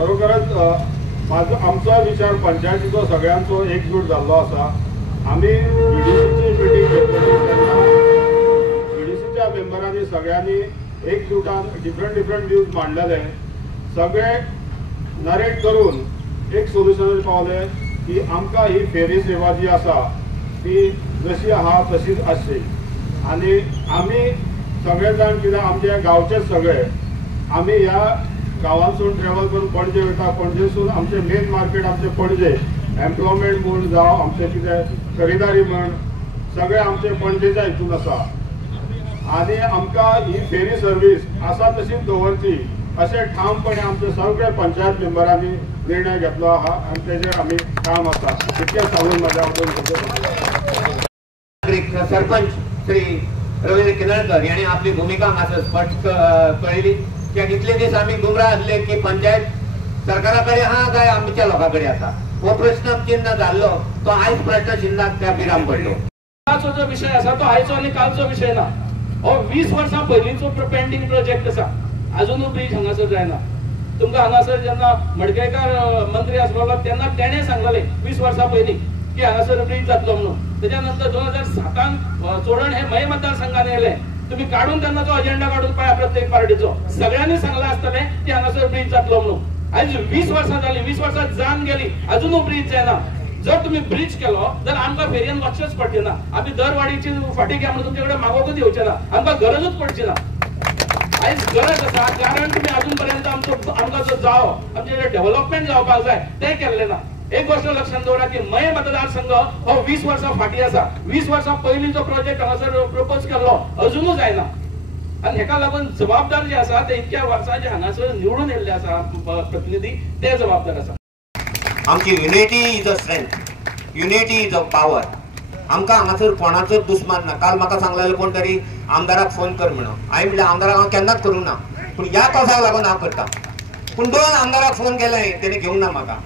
खरोखरच आमचा विचार पंचायतीचो सगळ्यांचो एकजूट जाल्लो आसा। आम्ही बीडीसीची मिटींग घेतली तेन्ना बीडीसीच्या मेंबरांनी सगळ्यांनी एकजुटान डिफरंट व्ह्यूज मांडलेले, सगळे नरेट करून एक सोल्युशनार पावले की आमकां ही फेरी सेवा जी आसा ती जशी आहा तशीच आसची। आणि आम्ही सगळे जाण कित्याक आमचे गांवचे सगळे आम्ही ह्या गांवांसून ट्रॅव्हल करून पणजे वयता, पणजेसून आमचे मेन मार्केट आमचे पणजे, एम्प्लॉयमेंट म्हूण जावं आमचे कितें खरेदारी म्हण सगळे आमचे पणजेच्या हितून आसा। आनी आमकां ही फेरी सर्वीस आसा तशीच दवरची अशें ठामपणे आमचे सगळे पंचायत मेंबरांनी निर्णय घेतलो आहा आनी तेजेर आमी काम आसा। इतकें सांगून म्हाज्या सरपंच श्री रवींद्र किनळकर यांनी आपली भूमिका हांगासर स्पष्ट कळयली की इतले दीस आमी गुमराह आसले की पंचायत सरकाराकडे हा काय आमच्या लोकांकडे आसा, हो प्रश्न चिन्ह जाल्लो तो आयज प्रश्न चिन्हाक त्या बिराम पडलो। कालचो जो विषय आसा तो आयचो आनी कालचो विषय ना, हो 20 वर्सां पयलींचो पेंडिंग प्रोजेक्ट आसा, अजूनूय ब्रिज हांगासर जायना। तुमकां हांगासर जेन्ना मडकयकार मंत्री आसलो तेन्ना तेणें सांगलेलें 20 वर्सां पयलीं की हांगासर ब्रिज जातलो म्हणून। तेच्या नंतर 2007 चोडण हे मय मतदारसंघान येयले, तुम्ही काढून त्यांना तो अजेंडा काढून पळया प्रत्येक पार्टीचो, सगळ्यांनी सांगला आसतले की हांगासर ब्रिज जातलो म्हणून। आयज 20 वर्सां जाली, 20 वर्सां जावन गेली, अजूनूय ब्रिज जायना। जर तुम्ही ब्रिज केलो जाल्यार आमकां फेरयेन वचचेच पडचे ना, आमी दरवाडीची फाटी घ्या म्हणून तुमचे कडेन मागोवूच येवचे ना, आमकां गरजूच पडची ना। आयज गरज आसा कारण तुम्ही अजून पर्यंत आमकां जो जावो आमचे जे डेव्हलपमेंट जावपाक जाय तें केल्लें ना। एक गोष्ट लक्षात दवरा की मय मतदारसंघ हो 20 वर्सां फाटी आसा, 20 वर्सां पयलींचो प्रोजेक्ट हांगासर प्रपोज केल्लो अजूनूय जायना। आणि हेका लागून जबाबदार जे आसा ते इतक्या वर्सां जे हांगासर निवडून येयल्ले आसा प्रतिनिधी ते जबाबदार आसा। आमची unity is a strength, unity is a power. आमकां हांगासर कोणाचोच दुस्मान ना। काल म्हाका सांगलेलो कोण तरी आमदाराक फोन कर म्हणून, हांवें म्हणलें आमदाराक हांव केन्नाच करूं ना, पूण ह्या कॉजाक लागून हांव करता। पूण 2 आमदाराक फोन केले तेणे घेवंक ना म्हाका।